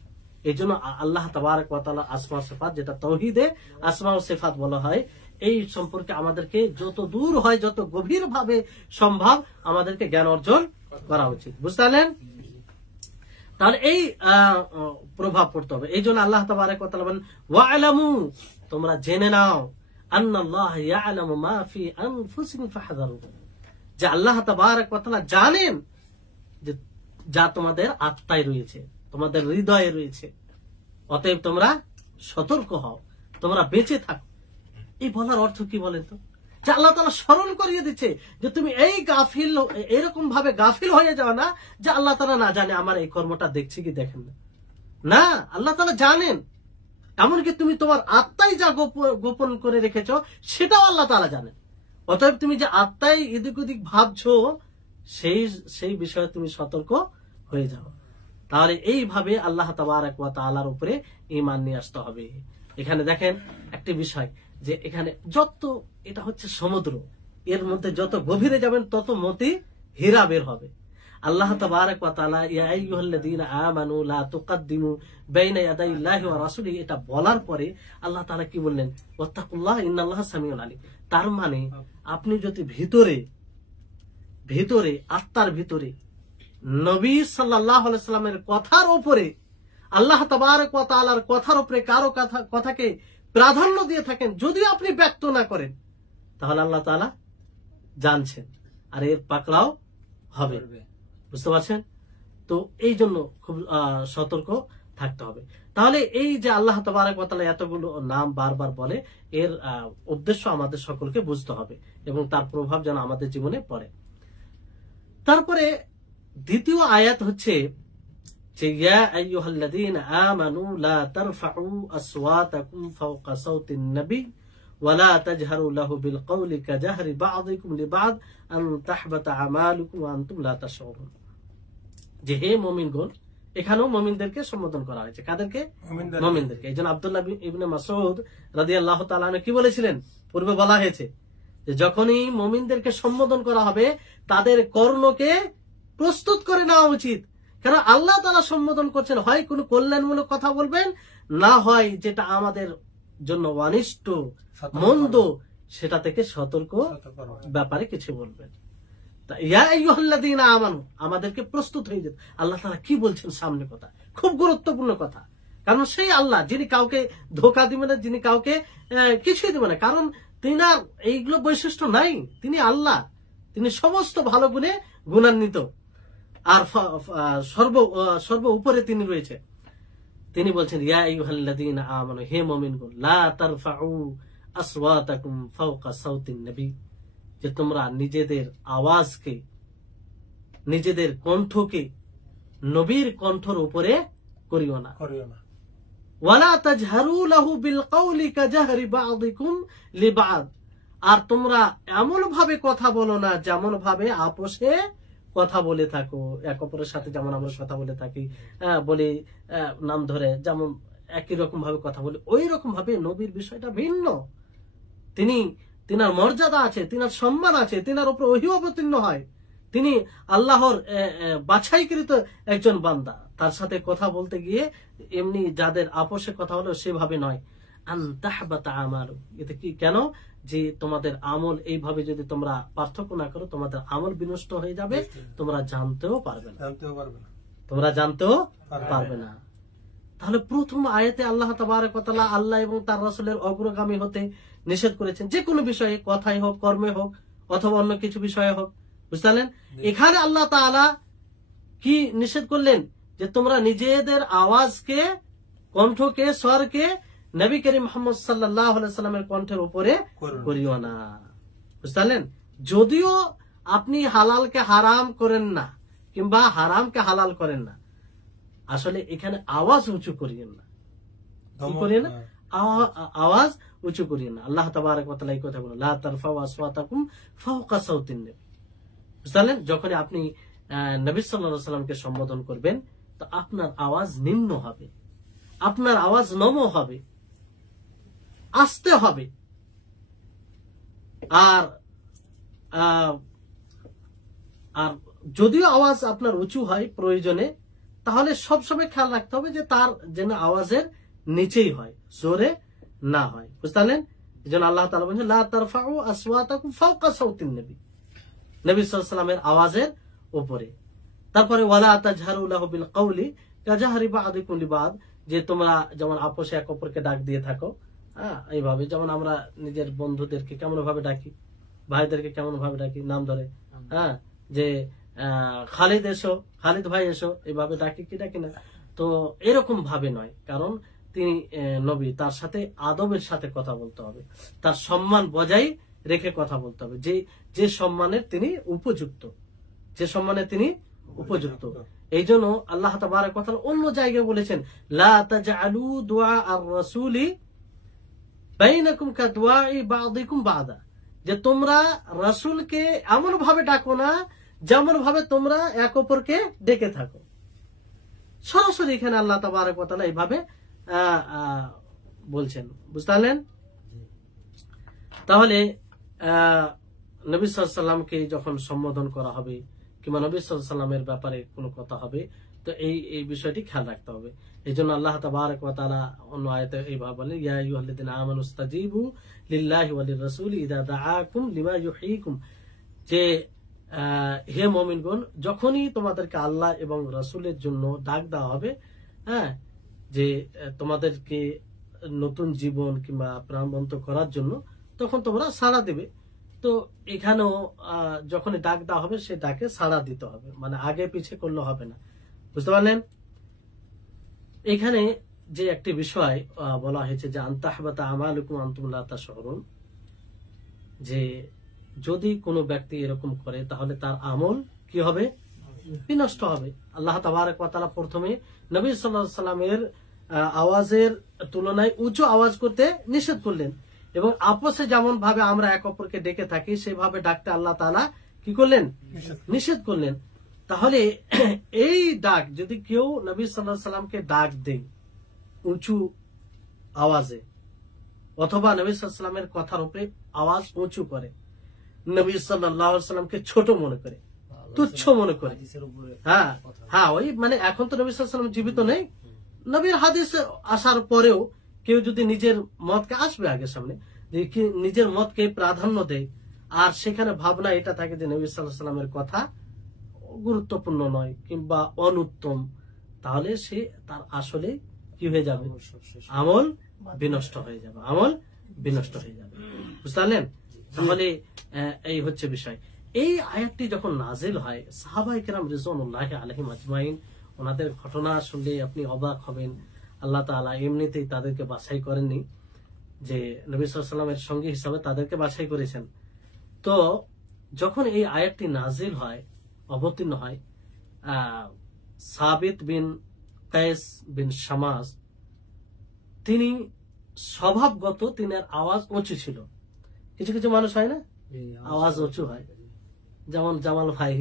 এই জন্য আল্লাহ তাবারক ওয়া তাআলা আসমা ও সিফাত, যেটা তাওহীদে আসমা ও সিফাত বলা হয়, এই সম্পর্কে আমাদেরকে যত দূর হয়, যত গভীর ভাবে সম্ভব আমাদেরকে জ্ঞান অর্জন করা উচিত। বুঝতে পারলেন? তাহলে এই প্রভাব পড়তে হবে। এই জন্য আল্লাহ তাবারক ওয়া তাআলা বলেন ওয়া'লামু, তোমরা জেনে নাও, আন্নাল্লাহ ইয়া'লামু মা ফি আনফুসিকুম ফাহযারু, যে আল্লাহ তাবারক ওয়া তাআলা জানেন যে যা তোমাদের আত্মায় রয়েছে, তোমাদের হৃদয়ে রয়েছে। অতএব তোমরা সতর্ক হও, তোমরা বেঁচে থাকো। এই বলার অর্থ কি বলেন তো? যে আল্লাহ তাআলা স্মরণ করিয়ে দিচ্ছে যে তুমি এরকম ভাবে গাফিল হয়ে যাও না যে আল্লাহ তাআলা না জানে আমার এই কর্মটা দেখছে কি দেখেন না। আল্লাহ তাআলা জানেন, এমনকি তুমি তোমার আত্মায় যা গোপন করে রেখেছ সেটাও আল্লাহ তাআলা জানেন। অতএব তুমি যে আত্মায় এদিক ওদিক ভাবছো, সেই বিষয়ে তুমি সতর্ক হয়ে যাও। তাহলে এইভাবে আল্লাহ তাবারক ওয়া তাআলার উপরে ঈমান নিয়ে আসতে হবে। এখানে দেখেন একটি বিষয়, যে এখানে এটা হচ্ছে সমুদ্র, এর মধ্যে যত গভীরে যাবেন তত মতি হীরা বের হবে। আল্লাহ তাবারক ওয়া তাআলা ইয়া আইয়ুহাল্লাযীনা আমানু লা তুকাদ্দিমু বাইনা ইয়াদাইল্লাহি ওয়া রাসূলিহি, এটা বলার পরে আল্লাহ তাআলা কি বললেন? ওয়াত্তাকুল্লাহ ইন্নাল্লাহা সামিউন আলিম। তার মানে আপনি যদি ভিতরে আত্মার ভিতরে নবী সাল্লাল্লাহু আলাইহি সাল্লামের কথার উপরে, আল্লাহ তাবারক ওয়া তাআলার কথার উপরে কারো কথাকে প্রাধান্য দিয়ে থাকেন, যদি আপনি ব্যক্ত না করেন, তাহলে আল্লাহ তাআলা জানছেন আর এর পাকড়াও হবে। বুঝতে পারছেন? তো এই জন্য খুব সতর্ক থাকতে হবে। তাহলে এই যে আল্লাহ তাবারক ওয়া তাআলা এতগুলো নাম বারবার বলে, এর উদ্দেশ্য আমাদের সকলকে বুঝতে হবে এবং তার প্রভাব যেন আমাদের জীবনে পড়ে। তারপরে দ্বিতীয় আয়াত হচ্ছে যে ইয়া আইয়ুহাল্লাযীনা আমানু লা তারফাউ আসওয়াতাকুম ফাওকা সাওতিন নবী ওয়া লা তাজহারু লাহু বিল কওলি কাজাহরি বা'দিকুম লিবা'দ আন তাহবাতা আমালুকুম ওয়া আনতুম লা তাশউরুন। যে হে মুমিনগণ, এখানেও মুমিনদেরকে সম্বোধন করা হয়েছে। কাদেরকে? মুমিনদেরকে। এইজন্য আব্দুল্লাহ ইবনে মাসউদ রাদিয়াল্লাহু তাআলা আনহু কি বলেছিলেন? পূর্বে বলা হয়েছে যে যখনই মুমিনদেরকে সম্বোধন করা হবে তাদের কর্ণকে প্রস্তুত করে নেওয়া উচিত। কারণ আল্লাহ তাআলা সম্বোধন করছেন, হয় কোনো কল্যাণমূলক কথা বলবেন, না হয় যেটা আমাদের জন্য অনিষ্ট মন্দ সেটা থেকে সতর্ক ব্যাপারে কিছু বলবেন। ইয়া আইয়ুহাল্লাযীনা আমানু, আমাদেরকে প্রস্তুত হয়ে যেতে। আল্লাহ তাআলা কি বলছেন সামনে কথা, খুব গুরুত্বপূর্ণ কথা। কারণ সেই আল্লাহ যিনি কাউকে ধোকা দিবে না, যিনি কাউকে কিছুই দিবে না, কারণ তিনার এইগুলো বৈশিষ্ট্য নাই। তিনি আল্লাহ, তিনি সমস্ত ভালো গুণে গুণান্বিত, আর সর্ব উপরে তিনি রয়েছে। তিনি বলছেন ইয়া আইয়ুহাল্লাযীনা আমানু, হে মুমিনগণ, লা তারফাউ আসওয়াতাকুম ফাওকা সাওতিন নবী, যে তোমরা নিজেদের আওয়াজকে, নিজেদের কণ্ঠকে নবীর কণ্ঠের উপরে করিও না। ওয়ালা তাজহারু লাহু বিল কওলি কাজাহরি বা'দিকুম লিবা'দ, আর তোমরা এমন ভাবে কথা বলো না যেমন ভাবে আপোষে কথা বলে থাকো, এক অপরের সাথে যেমন আমরা কথা বলে থাকি, বলি নাম ধরে, যেমন একই রকম ভাবে কথা বলি, ওই রকম ভাবে নবীর বিষয়টা ভিন্ন। তিনার মর্যাদা আছে, তিনার সম্মান আছে, তিনার উপর ওহী অবতীর্ণ হয়, তিনি আল্লাহর বাছাইকৃত একজন বান্দা। তার সাথে কথা বলতে গিয়ে এমনি যাদের আপোষে কথা হলো সেভাবে নয়। আন তাহবাতা আমালু, এতে কি কেন, যে তোমাদের আমল এইভাবে যদি তোমরা পার্থক্য না করো, তোমাদের আমল বিনষ্ট হয়ে যাবে, তোমরা জানতেও পারবে না, তোমরা জানতেও পারবে না। তাহলে প্রথম আয়াতে আল্লাহ তাবারক ওয়া তাআলা আল্লাহ এবং তার রাসূলের অগ্রগামী হতে নিষেধ করেছেন, যে কোনো বিষয়ে, কথাই হোক, কর্মে হোক, অথবা অন্য কিছু বিষয়ে হোক। বুঝলেন, এখানে আল্লাহ তাআলা কি নিষেধ করলেন, যে তোমরা নিজেদের আওয়াজকে, কণ্ঠকে, স্বরকে নবী করিম মুহাম্মদ সাল্লাল্লাহু আলাইহি সাল্লামের কণ্ঠের উপরে করিও না। বুঝলেন, যদিও আপনি হালালকে হারাম করেন না কিংবা হারামকে হালাল করেন না, আসলে এখানে আওয়াজ উঁচু করিয়েন না, কি করিয়েন না, আওয়াজ উঁচু করিয়েন না। আল্লাহ তাবারক ওয়া তাআলা এই কথা বলেন, লা তারফাউ আসওয়াতাকুম ফাওকা সাওতিন নবী। বুঝলেন, যখন আপনি নবী সাল্লাল্লাহু আলাইহি সাল্লামকে সম্বোধন করবেন, তো আপনার আওয়াজ নিম্ন হবে, আপনার আওয়াজ নম হবে, আস্তে হবে। আর যদিও আওয়াজ আপনার উঁচু হয় প্রয়োজনে, তাহলে সবসময় খেয়াল রাখতে হবে যে তার যেন আওয়াজের নিচেই হয়, জোরে না হয়। বুঝলেন, এই জন্য আল্লাহ তাআলা বলেন লা তারফাউ আসওয়াতাকুম ফাওকা সাওতিন নবী, নবী সাল্লাল্লাহু আলাইহি সাল্লামের আওয়াজের উপরে। তারপরে ওয়ালা তাজহারু লাহু বিল কওলি কাজাহরি বা'দিকুম লিবা'দ, যে তোমরা যেমন আপোষে এক অপরকে ডাক দিয়ে থাকো, এইভাবে যেমন আমরা নিজের বন্ধুদেরকে কেমন ভাবে ডাকি, ভাইদেরকে কেমন ভাবে ডাকি, নাম ধরে, যে খালিদ এসো, খালিদ ভাই এসো, এইভাবে ডাকি কি ডাকি না? তো এরকম ভাবে নয়, কারণ তিনি নবী, তার সাথে আদবের সাথে কথা বলতে হবে, তার সম্মান বজায় রেখে কথা বলতে হবে, যে সম্মানের তিনি উপযুক্ত, যে সম্মানে তিনি উপযুক্ত। এই জন্য আল্লাহ তাবারক ওয়া তাআলা অন্য জায়গায় বলেছেন লা তাজআলু দুআ আর-রাসূলি বাইনাকুম কাদুআই বা'দিকুম বা'দা, যে তোমরা রাসূলকে এমন ভাবে ডাকো না যেমন ভাবে তোমরা এক অপরকে ডেকে থাকো। সরাসরি এখানে আল্লাহ তাবারক ওয়া তাআলা এইভাবে বলছেন। বুঝলেন? তাহলে নবী সাল্লাল্লাহু আলাইহি সাল্লামকে যখন সম্বোধন করা হবে কিংবা নবী সাল্লাল্লাহু আলাইহি সাল্লামের ব্যাপারে কোনো কথা হবে, তো এই বিষয়টি খেয়াল রাখতে হবে। এই জন্য আল্লাহ তাবারক ওয়া তাআলা অন্য আয়াতে এইভাবে বলেন ইয়া আইয়ুহাল্লাযীনা আমানু ইসতাজিবু লিল্লাহি ওয়া লির-রাসূলি ইযা দাআকুম লিমা ইউহয়িকুম, যে হে মুমিনগণ, যখনই তোমাদেরকে আল্লাহ এবং রাসূলের জন্য ডাক দেওয়া হবে, যে তোমাদেরকে নতুন জীবন কিংবা প্রাণবন্ত করার জন্য, তখন তোমরা সাড়া দেবে। তো এখানেও যখনই ডাক দেওয়া হবে সে ডাকে সাড়া দিতে হবে, মানে আগে পিছে করলে হবে না। বুঝতে পারলেন? এখানে যে একটি বিষয় বলা হয়েছে যে আনতাহবাতা আমালুকুম আনতুম লা তাশউরুন, যে যদি কোনো ব্যক্তি এরকম করে তাহলে তার আমল কি হবে? বিনষ্ট হবে। আল্লাহ তাবারক ওয়া তাআলা প্রথমে নবী সাল্লাল্লাহু আলাইহি সাল্লামের আওয়াজের তুলনায় উঁচু আওয়াজ করতে নিষেধ করলেন, এবং আপোষে যেমন ভাবে আমরা এক অপরকে ডেকে থাকি সেভাবে ডাকতে আল্লাহ তাআলা কি করলেন? নিষেধ করলেন। তাহলে এই ডাক যদি কেউ নবী সাল্লাল্লাহু আলাইহি সাল্লামকে ডাক দেয় উঁচু আওয়াজে, অথবা নবী সাল্লাল্লাহু আলাইহি সাল্লামের কথার উপরে আওয়াজ উঁচু করে, নবী সাল্লাল্লাহু আলাইহি সাল্লামকে ছোট মনে করে, তুচ্ছ মনে করে, ওই মানে এখন তো নবী সাল্লাল্লাহু আলাইহি সাল্লাম জীবিত নেই, নবীর হাদিস আসার পরেও কেউ যদি নিজের মতকে, আসবে আগে সামনে, যে নিজের মতকে প্রাধান্য দেয়, আর সেখানে ভাবনা এটা থাকে যে নবী সাল্লাল্লাহু আলাইহি সাল্লামের কথা গুরুত্বপূর্ণ নয় কিংবা অনুত্তম, তাহলে সে তার আসলে কি হয়ে যাবে? আমল বিনষ্ট হয়ে যাবে, আমল বিনষ্ট হয়ে যাবে। বুঝতে পারলেন? তাহলে এই হচ্ছে বিষয়। এই আয়াতটি যখন নাজিল হয়, সাহাবায়ে কেরাম রিজওয়ানুল্লাহি আলাইহিম আজমাইন, ওনাদের ঘটনা শুনলে আপনি অবাক হবেন। আল্লাহ তাআলা এমনিতেই তাদেরকে বাছাই করেননি, যে নবী সাল্লাল্লাহু আলাইহি ওয়াসাল্লামের সঙ্গী হিসাবে তাদেরকে বাছাই করেছেন। তো যখন এই আয়াতটি নাজিল হয়, অবতীর্ণ হয়, সাবিত বিন কায়েস বিন শামাস, তিনি স্বভাবগত তিনার আওয়াজ উঁচু ছিল। কিছু কিছু মানুষ হয় না, আওয়াজ উঁচু হয়, যেমন জামাল ভাই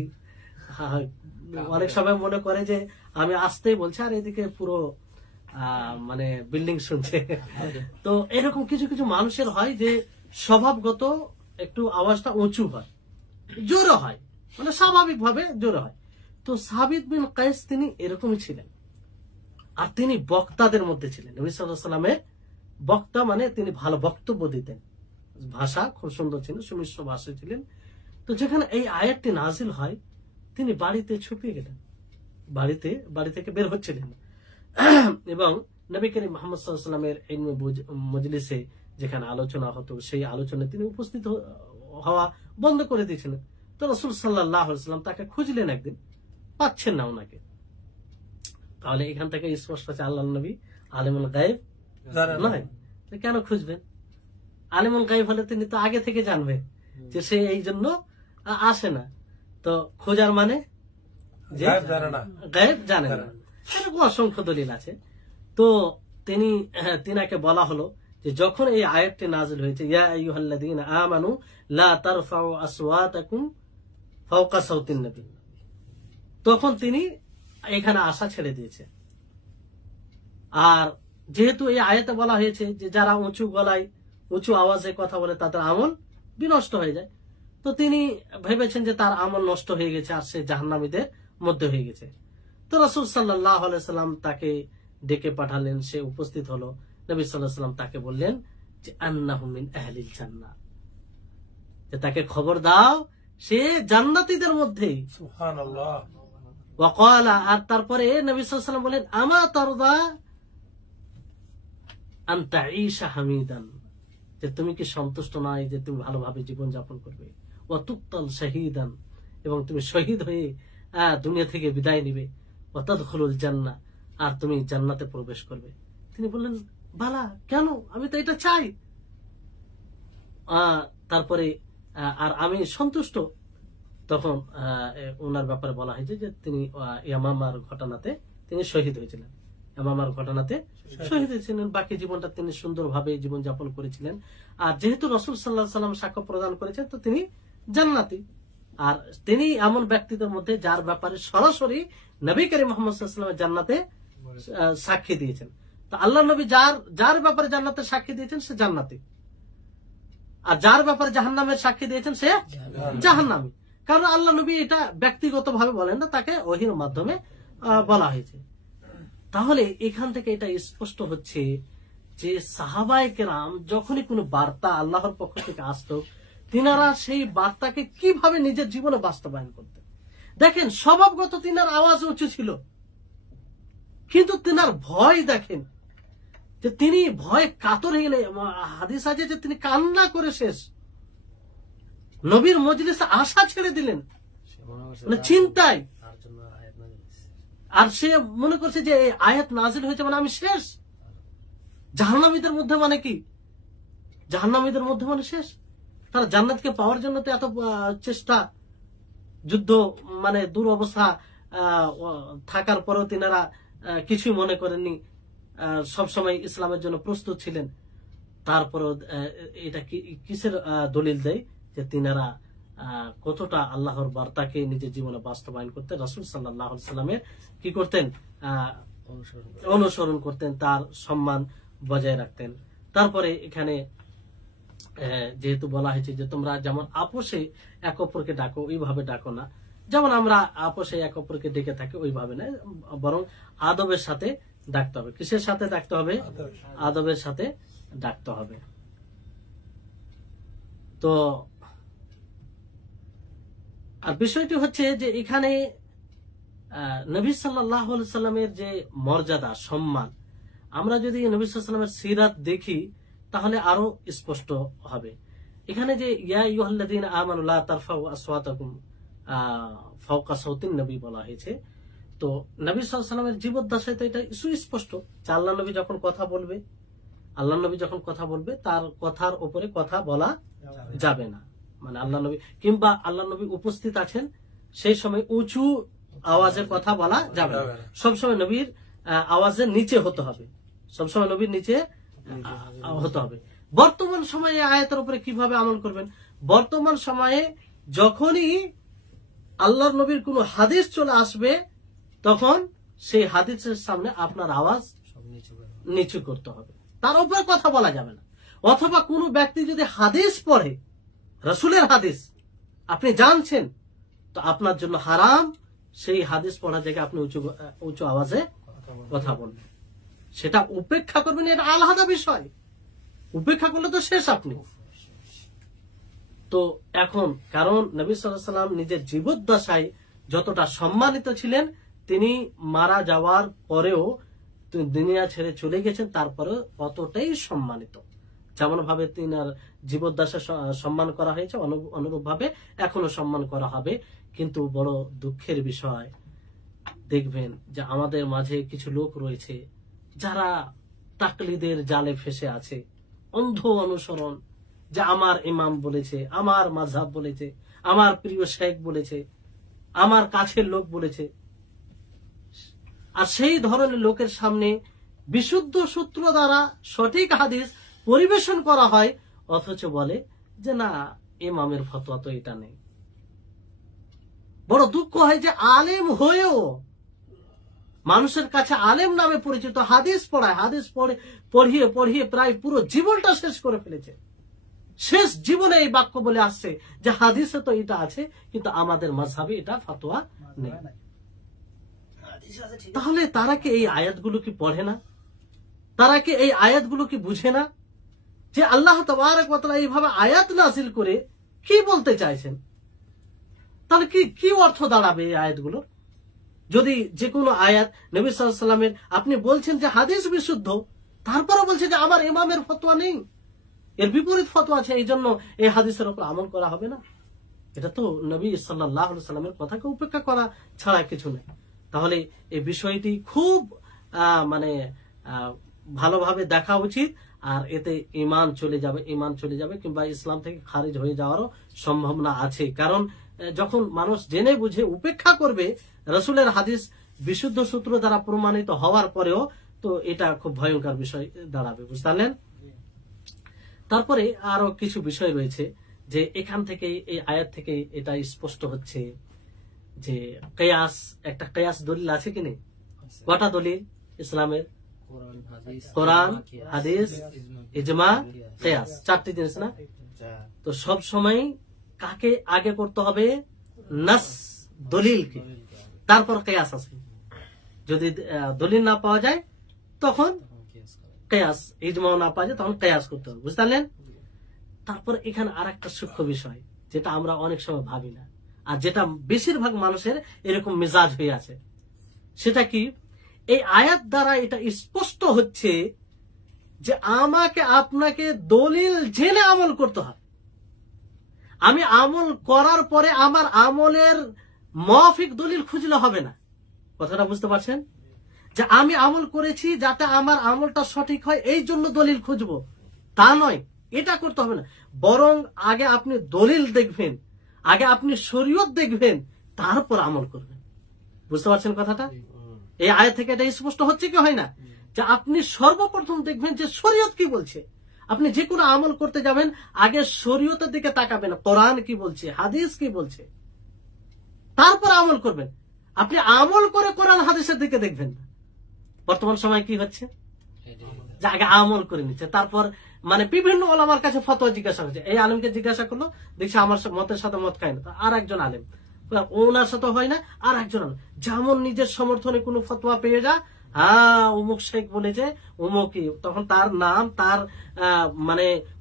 অনেক সময় মনে করে যে আমি আসতেই বলছি, আর এদিকে পুরো মানে বিল্ডিং শুনছে। তো এরকম কিছু কিছু মানুষের হয় যে স্বভাবগত একটু আওয়াজটা উঁচু হয়, জোরে হয়, মানে স্বাভাবিকভাবে জোরে হয়। তো সাবিত বিন কায়েস তিনি এরকমই ছিলেন, আর তিনি বক্তাদের মধ্যে ছিলেন। নবী সাল্লাল্লাহু আলাইহি ওয়াসাল্লামের বক্তা, মানে তিনি ভালো বক্তব্য দিতেন, ভাষা খুব সুন্দর ছিল, সুমিশ্র ভাষা ছিলেন। তো যেখানে এই আয়াতটি নাজিল হয়, তিনি বাড়িতে ছুপিয়ে গেলেন, বাড়ি থেকে বের হচ্ছিলেন, এবং নবী করিম মুহাম্মদ সাল্লাল্লাহু আলাইহি ওয়াসাল্লামের ইলমে মজলিসে যেখানে আলোচনা হতো, সেই আলোচনায় তিনি উপস্থিত হওয়া বন্ধ করে দিয়েছিলেন। তো রাসূল সাল্লাল্লাহু আলাইহি ওয়াসাল্লাম তাকে খুঁজলেন, একদিন পাচ্ছেন না ওনাকে। তাহলে এখান থেকে স্পষ্ট হচ্ছে আল্লাহর নবী আলিমুল গায়ব নয়। কেন খুঁজবেন? আলিমুল গায়ব হলে তিনি তো আগে থেকে জানবেন যে সে এই জন্য আসে না। তো খোঁজার মানে গায়েব জানে না, এরকম অসংখ্য দলিল আছে। তো তিনাকে বলা হলো যে যখন এই আয়াতটি নাযিল হয়েছে, ইয়া আইয়ুহাল্লাযীনা আমানু লা তারফাউ আসওয়াতাকুম ফাওকা সাওতিন নবী, তখন তিনি এখানে আসা ছেড়ে দিয়েছে। আর যেহেতু এই আয়াতে বলা হয়েছে যে যারা উঁচু গলায় উঁচু আওয়াজে কথা বলে তাদের আমল বিনষ্ট হয়ে যায়, তো তিনি ভেবেছেন যে তার আমল নষ্ট হয়ে গেছে আর সে জাহান্নামীদের মধ্যে হয়ে গেছে। তো রাসূল সাল্লাল্লাহু আলাইহি সাল্লাম তাকে ডেকে পাঠালেন, সে উপস্থিত হলো। নবী সাল্লাল্লাহু আলাইহি সাল্লাম তাকে বললেন যে আন্নাহু মিন আহলিল জান্নাহ, যে তাকে খবর দাও সে জান্নাতীদের মধ্যেই। সুবহানাল্লাহ। ওয়া ক্বালা, আর তারপরে নবী সাল্লাল্লাহু আলাইহি সাল্লাম বলেন আমা তারদা আন তাঈশা হামিদান, যে তুমি কি সন্তুষ্ট নয় যে তুমি ভালোভাবে জীবন যাপন করবে, ওয়া তুকতাল শাহীদান, এবং তুমি শহীদ হয়ে দুনিয়া থেকে বিদায় নিবে, ওয়া তাদখুলুল জান্নাহ, আর তুমি জান্নাতে প্রবেশ করবে। তিনি বললেন বালা, কেন, আমি তো এটা চাই। তারপরে আর আমি সন্তুষ্ট। তখন ওনার ব্যাপারে বলা হয়েছে যে তিনি ইয়ামামার ঘটনাতে তিনি শহীদ হয়েছিলেন, ইয়ামামার ঘটনাতে শহীদ হয়েছিলেন। বাকি জীবনটা তিনি সুন্দরভাবে জীবন যাপন করেছিলেন। আর যেহেতু রাসূল সাল্লাল্লাহু আলাইহি সাল্লাম সাক্ষ্য প্রদান করেছেন, তো তিনি জান্নাতি। আর তিনি এমন ব্যক্তিদের মধ্যে যার ব্যাপারে সরাসরি নবী করিম মুহাম্মদ সাল্লাল্লাহু আলাইহি ওয়াসাল্লাম জান্নাতে সাক্ষী দিয়েছেন। তো আল্লাহ নবী যার ব্যাপারে জান্নাতে সাক্ষী দিয়েছেন সে জান্নাতি, আর যার ব্যাপারে জাহান্নামের সাক্ষী দিয়েছেন সে জাহান্নামী। কারণ আল্লাহ নবী এটা ব্যক্তিগতভাবে বলেন না, তাকে ওহীর মাধ্যমে বলা হয়েছে। তাহলে এখান থেকে এটা স্পষ্ট হচ্ছে যে সাহাবায়ে কেরাম যখনই কোনো বার্তা আল্লাহর পক্ষ থেকে আসতো, তিনারা সেই বার্তাকে কিভাবে নিজের জীবনে বাস্তবায়ন করতেন। দেখেন, স্বভাবগত তিনার আওয়াজ উঁচু ছিল, কিন্তু তিনার ভয় দেখেন যে তিনি ভয় কাতর হয়ে গেলে, হাদিস আছে যে তিনি কান্না করে শেষ, নবীর মজলিসে আসা ছেড়ে দিলেন, মানে চিন্তায়। আর সে মনে করছে যে এই আয়াত নাজিল হয়েছে মানে আমি শেষ, জাহান্নামীদের মধ্যে মানে কি, জাহান্নামীদের মধ্যে মানে শেষ। তারা জান্নাতকে পাওয়ার জন্য তো এত চেষ্টা, যুদ্ধ, মানে দুরবস্থা থাকার পরেও তিনারা কিছুই মনে করেননি, সবসময় ইসলামের জন্য প্রস্তুত ছিলেন। তারপরেও এটা কিসের দলিল দেয় যে তিনারা কতটা আল্লাহর বার্তাকে নিজের জীবনে বাস্তবায়ন করতেন, রাসূল সাল্লাল্লাহু আলাইহি ওয়াসাল্লামের কি করতেন, অনুসরণ করতেন, তার সম্মান বজায় রাখতেন। তারপরে এখানে যেহেতু বলা হয়েছে যে তোমরা যেমন আপোষে এক অপরকে ডাকো, ওইভাবে ডাকো না, যেমন আমরা আপোষে এক অপরকে ডেকে থাকি ওইভাবে না, বরং আদবের সাথে ডাকতে হবে। কিসের সাথে ডাকতে হবে? আদবের সাথে ডাকতে হবে। তো আর বিষয়টি হচ্ছে যে এখানে নবী সাল্লাল্লাহু আলাইহি সাল্লামের যে মর্যাদা, সম্মান, আমরা যদি নবী সাল্লাল্লাহু আলাইহি ওয়াসাল্লামের সিরাত দেখি তাহলে আরো স্পষ্ট হবে। এখানে যে ইয়া আইয়ুহাল্লাযীনা আমানু লা তারফাউ আসওয়াতাকুম ফাওকা সাওতিন নবী বলা হয়েছে, তো নবী সাল্লাল্লাহু আলাইহি ওয়াসাল্লামের জীবদ্দশায় তো এটা সুস্পষ্ট যে আল্লাহ নবী যখন কথা বলবে, তার কথার উপরে কথা বলা যাবে না। মানে আল্লাহ নবী কিংবা আল্লাহ নবী উপস্থিত আছেন সেই সময় উঁচু আওয়াজে কথা বলা যাবে না, সবসময় নবীর আওয়াজের নিচে হতে হবে, সবসময় নবীর নিচে হতে হবে। বর্তমান সময়ে আয়াতের উপরে কিভাবে আমল করবেন? বর্তমান সময়ে যখনই আল্লাহর নবীর কোন হাদিস চলে আসবে তখন সেই হাদিসের সামনে আপনার আওয়াজ নিচু করতে হবে, তার উপরে কথা বলা যাবে না। অথবা কোন ব্যক্তি যদি হাদিস পড়ে, রাসূলের হাদিস আপনি জানছেন, তো আপনার জন্য হারাম সেই হাদিস পড়ার জায়গায় আপনি উঁচু আওয়াজে কথা বলবেন। সেটা উপেক্ষা করবেন, এটা আলাদা বিষয়। উপেক্ষা করলে তো শেষ আপনি। তো এখন কারণ নবী সাল্লাল্লাহু আলাইহি ওয়াসাল্লাম নিজের জীবদ্দশায় যতটা সম্মানিত ছিলেন, তিনি মারা যাওয়ার পরেও দুনিয়া ছেড়ে চলে গেছেন, তারপরেও অতটাই সম্মানিত। যেমন ভাবে তিনার জীবদ্দশা সম্মান করা হয়েছে, অনুরূপ ভাবে এখনো সম্মান করা হবে। কিন্তু বড় দুঃখের বিষয়, দেখবেন যে আমাদের মাঝে কিছু লোক রয়েছে যারা তাকলিদের জালে ফেসে আছে, অন্ধ অনুসরণ, যে আমার ইমাম বলেছে, আমার মাযহাব বলেছে, আমার প্রিয় শেখ বলেছে, আমার কাছের লোক বলেছে। আর সেই ধরনের লোকের সামনে বিশুদ্ধ সূত্র দ্বারা সঠিক হাদিস পরিবেশন করা হয়, অথচ বলে যে না, ইমামের ফতোয়া তো এটা নেই। বড় দুঃখ হয় যে আলেম হয়েও মানুষের কাছে আলেম নামে পরিচিত, হাদিস পড়ায়, হাদিস পড়িয়ে পড়িয়ে প্রায় পুরো জীবনটা শেষ করে ফেলেছে। শেষ জীবনে এই বাক্য বলে আসছে যে হাদিসে তো এটা আছে, কিন্তু আমাদের মাযহাবে এটা ফতোয়া নেই। তাহলে তারা কি এই আয়াতগুলো কি পড়ে না? তারা কি এই আয়াতগুলো কি বুঝে না যে আল্লাহ তাবারক ওয়া তাআলা এইভাবে আয়াত নাযিল করে কি বলতে চাইছেন? তাহলে কি অর্থ দাঁড়াবে এই আয়াতগুলো? যদি যে কোনো আয়াত নবী সাল্লাল্লাহু আলাইহি ওয়াসাল্লামের, আপনি বলছেন যে হাদিস বিশুদ্ধ, তারপরে বলছেন যে আমার ইমামের ফতোয়া নেই, এর বিপরীত ফতোয়া আছে, এই জন্য এই হাদিসের উপর আমল করা হবে না। এটা তো নবী সাল্লাল্লাহু আলাইহি ওয়াসাল্লামের কথাকে উপেক্ষা করা ছাড়া কিছু নেই। তাহলে এই বিষয়টি খুব ভালোভাবে দেখা উচিত। আর এতে ঈমান চলে যাবে কিংবা ইসলাম থেকে খারিজ হয়ে যাওয়ারও সম্ভাবনা আছে। কারণ যখন মানুষ জেনে বুঝে উপেক্ষা করবে রাসূলের হাদিস বিশুদ্ধ সূত্র দ্বারা প্রমাণিত হওয়ার পরেও, তো এটা খুব ভয়ঙ্কর বিষয় দাঁড়াবে, বুঝতে পারলেন? তারপরে আরো কিছু বিষয় রয়েছে যে এখান থেকে, এই আয়াত থেকে এটা স্পষ্ট হচ্ছে যে কিয়াস, একটা কিয়াস দলিল আছে কি নেই? কটা দলিল ইসলামের? কোরআন, হাদিস, ইজমা, কিয়াস, চারটি জিনিস না? তো সব সময় কাকে আগে করতে হবে? নাস, দলিলকে, তারপর কিয়াস আছে। যদি দলিল না পাওয়া যায় তখন কিয়াস, ইজমা না পাওয়া যায় তখন কিয়াস করতে হবে, বুঝতে পারলেন? তারপর এখানে আর একটা সূক্ষ্ম বিষয় যেটা আমরা অনেক সময় ভাবি না, আর যেটা বেশিরভাগ মানুষের এরকম মেজাজ হয়ে আছে, সেটা কি? এই আয়াত দ্বারা এটা স্পষ্ট হচ্ছে যে আমাকে আপনাকে দলিল জেনে আমল করতে হবে। আমি আমল করার পরে আমার আমলের মাফিক দলিল খুঁজলে হবে না। কথাটা বুঝতে পারছেন? যে আমি আমল করেছি যাতে আমার আমলটা সঠিক হয়, এই জন্য দলিল খুঁজবো, তা নয়। এটা করতে হবে না। বরং আগে আপনি দলিল দেখবেন, আগে আপনি শরীয়ত দেখবেন, তারপর আমল করবেন। বুঝতে পারছেন কথাটা? এই আয়াত থেকে এটা স্পষ্ট হচ্ছে কি হয় না? যে আপনি সর্বপ্রথম দেখবেন যে শরীয়ত কি বলছে। আপনি যে কোনো আমল করতে যাবেন, আগে শরীয়তের দিকে তাকাবেন, কোরআন কি বলছে, হাদিস কি বলছে, তারপর আমল করবেন। আপনি আমল করে কোরআন হাদিসের দিকে দেখবেন না। বর্তমান সময় কি হচ্ছে? যে আগে আমল করে নিচ্ছে, তারপর বিভিন্ন ওলামার কাছে ফতোয়া জিজ্ঞাসা করছে। এই আলেমকে জিজ্ঞাসা করলো, দেখছি আমার মতের সাথে মত খায় না, আর একজন আলেম, ওনার সাথে হয় না, আর একজন আলেম, যেমন নিজের সমর্থনে কোনো ফতোয়া পেয়ে যা, অমুক শেখ বলেছে, অমুকই, তখন তার নাম, তার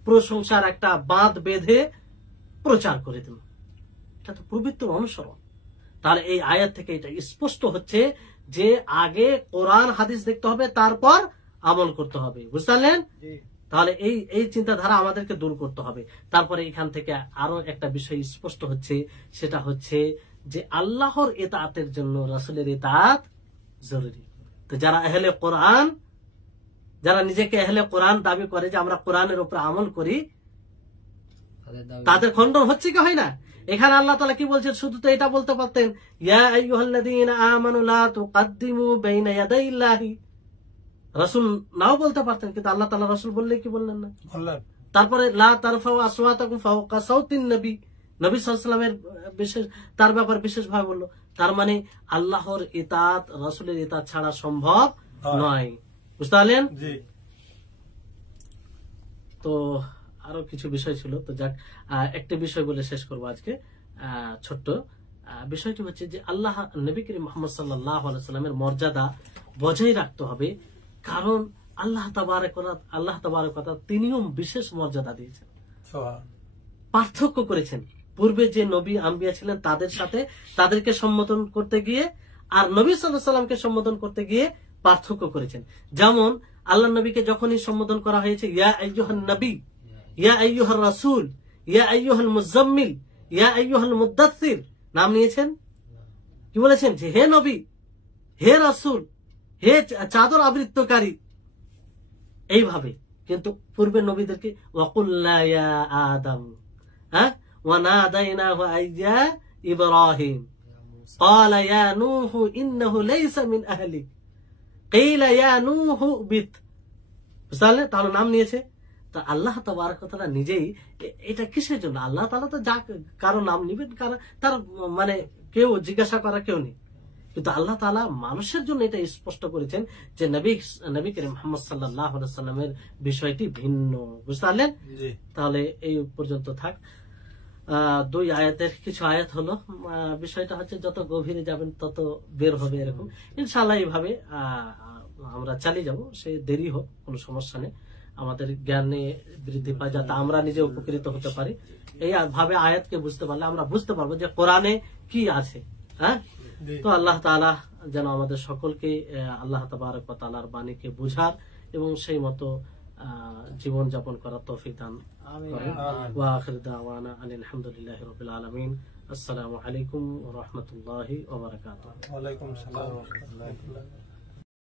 প্রশংসার একটা বাঁধ বেঁধে প্রচার করে দিল। এটা তো প্রবৃত্তির অনুসরণ। তাহলে এই আয়াত থেকে এটা স্পষ্ট হচ্ছে যে আগে কোরআন হাদিস দেখতে হবে, তারপর আমল করতে হবে, বুঝতে পারলেন? তাহলে এই চিন্তাধারা আমাদেরকে দূর করতে হবে। তারপরে এখান থেকে আরো একটা বিষয় স্পষ্ট হচ্ছে, সেটা হচ্ছে যে আল্লাহর ইতাআতের জন্য রাসূলের ইতাআত জরুরি। তো যারা আহলে কোরআন, যারা নিজেকে আহলে কোরআন দাবি করে যে আমরা কোরআনের উপর আমল করি, তাদের খণ্ডন হচ্ছে কি হয় না? এখানে আল্লাহ তাআলা কি বলছেন? শুধু তো এটা বলতে পারতেন, ইয়া আইয়ুহাল্লাযীনা আমানু লা তুকাদ্দিমু বাইনা ইয়াদাইল্লাহি, রাসূল নাও বলতে পারতেন, কিন্তু আল্লাহ তাআলা রাসূল বললে কি বললেন না? তারপরে লা তারফাউ আসওয়াতাকুম ফাওকা সাউতিন নবী, নবী সাল্লাল্লাহু আলাইহি ওয়াসাল্লামের বিশেষ, তার ব্যাপার বিশেষ ভাবে বললো। তার মানে আল্লাহর ইতাআত রাসূলের ইতাআত ছাড়া সম্ভব নয়, বুঝতে পারলেন? তো আরো কিছু বিষয় ছিল, তো যাক একটা বিষয় বলে শেষ করবো আজকে। ছোট্ট বিষয়টি হচ্ছে যে আল্লাহ নবী করিম মুহাম্মদ সাল্লাল্লাহু আলাইহি ওয়াসাল্লামের মর্যাদা বজায় রাখতে হবে, কারণ আল্লাহ তাবারক ওয়া তাআলা তিনিও বিশেষ মর্যাদা দিয়েছেন, পার্থক্য করেছেন। পূর্বে যে নবী আম্বিয়া ছিলেন তাদের সাথে তাদেরকে সম্বোধন করতে গিয়ে আর নবী সাল্লাল্লাহু আলাইহি ওয়াসাল্লামকে সম্বোধন করতে গিয়ে পার্থক্য করেছেন। যেমন আল্লাহ নবীকে যখনই সম্বোধন করা হয়েছে ইয়া আইয়ুহান নবী, ইয়া আইয়ুহার রাসূল, ইয়া আইয়ুহাল মুজাম্মিল, ইয়া আইয়ুহাল মুদ্দাসসির নাম নিয়েছেন, কি বলেছেন? যে হে নবী, হে রাসূল, হে চাদর আবৃতকারী, এইভাবে। কিন্তু পূর্বের নবীদেরকে ওয়াকুল্লা ইয়া আদম, ওয়া নাদাইনাহু আইয়া ইব্রাহিম, ক্বালা ইয়া নূহু ইন্নাহু লাইসা মিন আহলিক, কিলা ইয়া নূহু বিত, বুঝলে? তাহলে নাম নিয়েছে। তো আল্লাহ তাবারক ওয়া তাআলা নিজেই এটা কিসের জন্য? আল্লাহ তাআলা তো যা কারো নাম নিবেন, কারণ তার মানে কেউ জিজ্ঞাসা করা কেউ নেই, কিন্তু আল্লাহ তাআলা মানুষের জন্য এটা স্পষ্ট করেছেন যে নবী করিম মুহাম্মদ সাল্লাল্লাহু আলাইহি ওয়াসাল্লামের বিষয়টি ভিন্ন, বুঝতে পারলেন? তাহলে এই পর্যন্ত থাক। 2 আয়াতের কিছু আয়াত হলো, বিষয়টা হচ্ছে যত গভীরে যাবেন তত বের হবে, এরকম ইনশাআল্লাহ এইভাবে আমরা চালিয়ে যাব। সে দেরি হোক, কোনো সমস্যা নেই, আমাদের জ্ঞানে বৃদ্ধি পায়, যাতে আমরা নিজে উপকৃত হতে পারি। এই ভাবে আয়াতকে বুঝতে পারলে আমরা বুঝতে পারবো যে কোরআনে কি আছে। তো আল্লাহ তাআলা যেন আমাদের সকলকে আল্লাহ তাবারক ওয়া তাআলার বাণীকে বুঝার এবং সেই মতো জীবন যাপন করার তৌফিক দান করেন। ওয়া আখির দাওয়ানা আনিল হামদুলিল্লাহি রাব্বিল আলামিন। আসসালামু আলাইকুম ওয়া রাহমাতুল্লাহি ওয়া বারাকাতুহু। ওয়া আলাইকুম আসসালাম ওয়া রাহমাতুল্লাহি ওয়া বারাকাতুহু।